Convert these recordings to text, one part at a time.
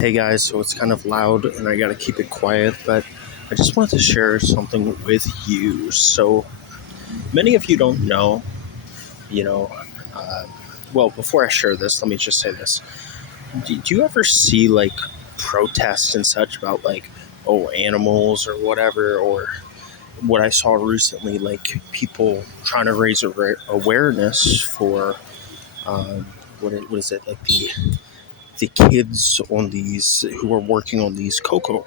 Hey guys, so it's kind of loud and I gotta keep it quiet, but I just wanted to share something with you. So, many of you don't know, you know, uh, well, before I share this, let me just say this. Do you ever see like protests and such about like, oh, animals or whatever, or what I saw recently, like people trying to raise awareness for, um, what is it, like the kids on these who are working on these cocoa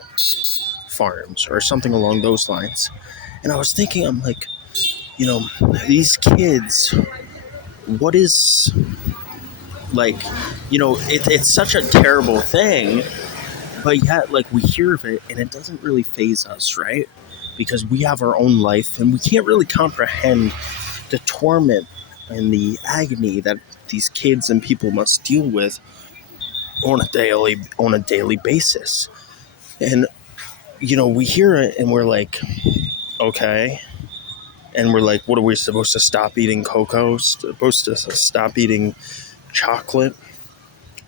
farms or something along those lines. And I was thinking, I'm like, you know, these kids, what is like, it's such a terrible thing, but yet, like, we hear of it and it doesn't really phase us, right? Because we have our own life and we can't really comprehend the torment and the agony that these kids and people must deal with on a daily basis. And we hear it and we're like, okay. And we're like, what are we supposed to stop eating cocoa? Supposed to stop eating chocolate?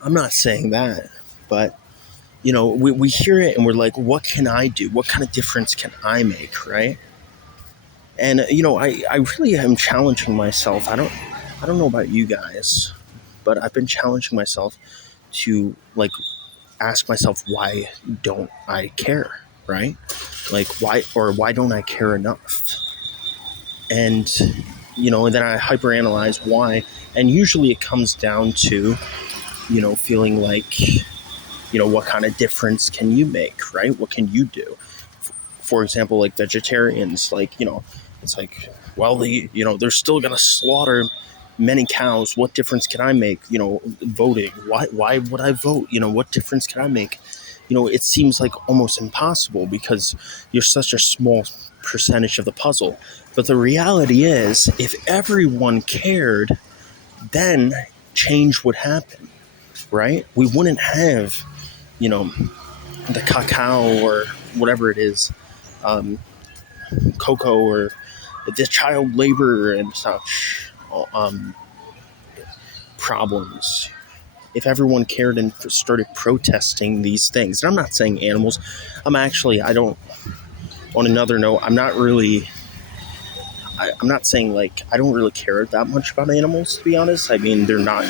I'm not saying that, but we hear it and we're like, what can I do? What kind of difference can I make, right? And I really am challenging myself. I don't know about you guys, but I've been challenging myself to like ask myself, why don't I care, right? Like, why don't I care enough? And and then I hyperanalyze why, and usually it comes down to feeling like what kind of difference can you make, right? What can you do? For example, like vegetarians, like it's like, well, they're still gonna slaughter many cows. What difference can I make? Voting. Why would I vote? What difference can I make? It seems like almost impossible because you're such a small percentage of the puzzle. But the reality is, if everyone cared, then change would happen, right? We wouldn't have, you know, the cacao or whatever it is, um, cocoa or the child labor and such um, problems. If everyone cared and started protesting these things, and I'm not saying animals, I don't, on another note, I'm not saying like I don't really care that much about animals, to be honest. I mean, they're not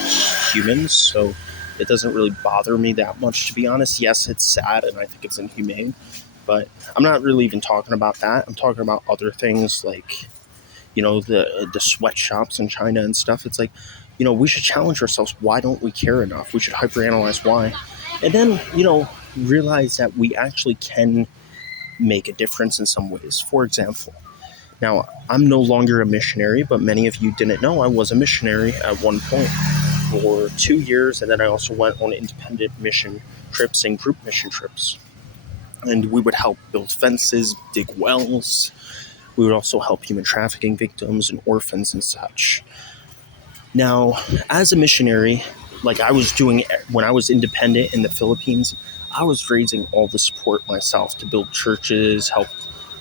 humans, so it doesn't really bother me that much, to be honest. Yes, it's sad and I think it's inhumane, but I'm not really even talking about that. I'm talking about other things like the sweatshops in China and stuff. It's like we should challenge ourselves. Why don't we care enough? We should hyperanalyze why, and then realize that we actually can make a difference in some ways. For example, now, I'm no longer a missionary, but many of you didn't know I was a missionary at one point for 2 years, and then I also went on independent mission trips and group mission trips. And we would help build fences, dig wells. We would also help human trafficking victims and orphans and such. Now, as a missionary, like I was doing when I was independent in the Philippines, I was raising all the support myself to build churches, help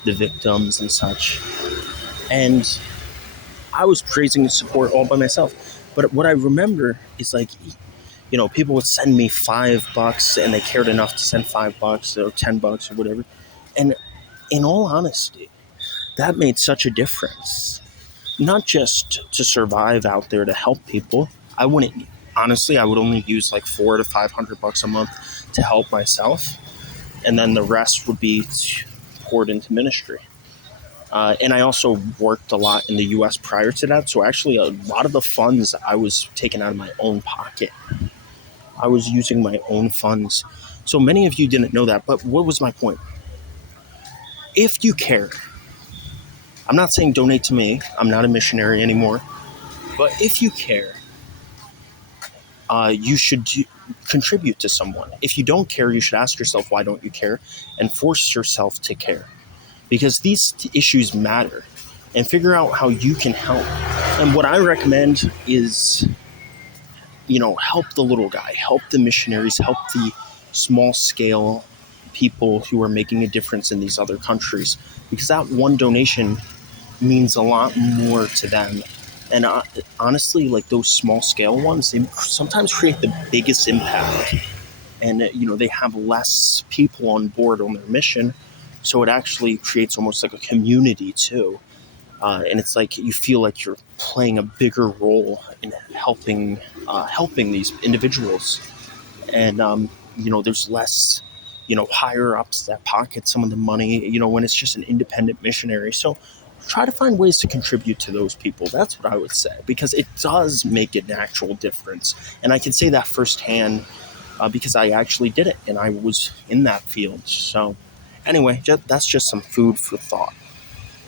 the victims and such. And I was raising support all by myself. But what I remember is like, people would send me $5 and they cared enough to send $5 or $10 or whatever. And in all honesty, that made such a difference. Not just to survive out there to help people. I would only use like $400 to $500 a month to help myself. And then the rest would be poured into ministry. And I also worked a lot in the U.S. prior to that. So actually, a lot of the funds I was taking out of my own pocket. I was using my own funds. So many of you didn't know that. But what was my point? If you care, I'm not saying donate to me. I'm not a missionary anymore. But if you care, you should contribute to someone. If you don't care, you should ask yourself, why don't you care? And force yourself to care. Because these issues matter. And figure out how you can help. And what I recommend is, help the little guy, help the missionaries, help the small scale people who are making a difference in these other countries. Because that one donation means a lot more to them. And honestly, like those small scale ones, they sometimes create the biggest impact. and they have less people on board on their mission, so it actually creates almost like a community too. And it's like you feel like you're playing a bigger role in helping these individuals. And there's less higher ups that pocket some of the money when it's just an independent missionary. So try to find ways to contribute to those people. That's what I would say, because it does make an actual difference. And I can say that firsthand, because I actually did it and I was in that field. So anyway, that's just some food for thought.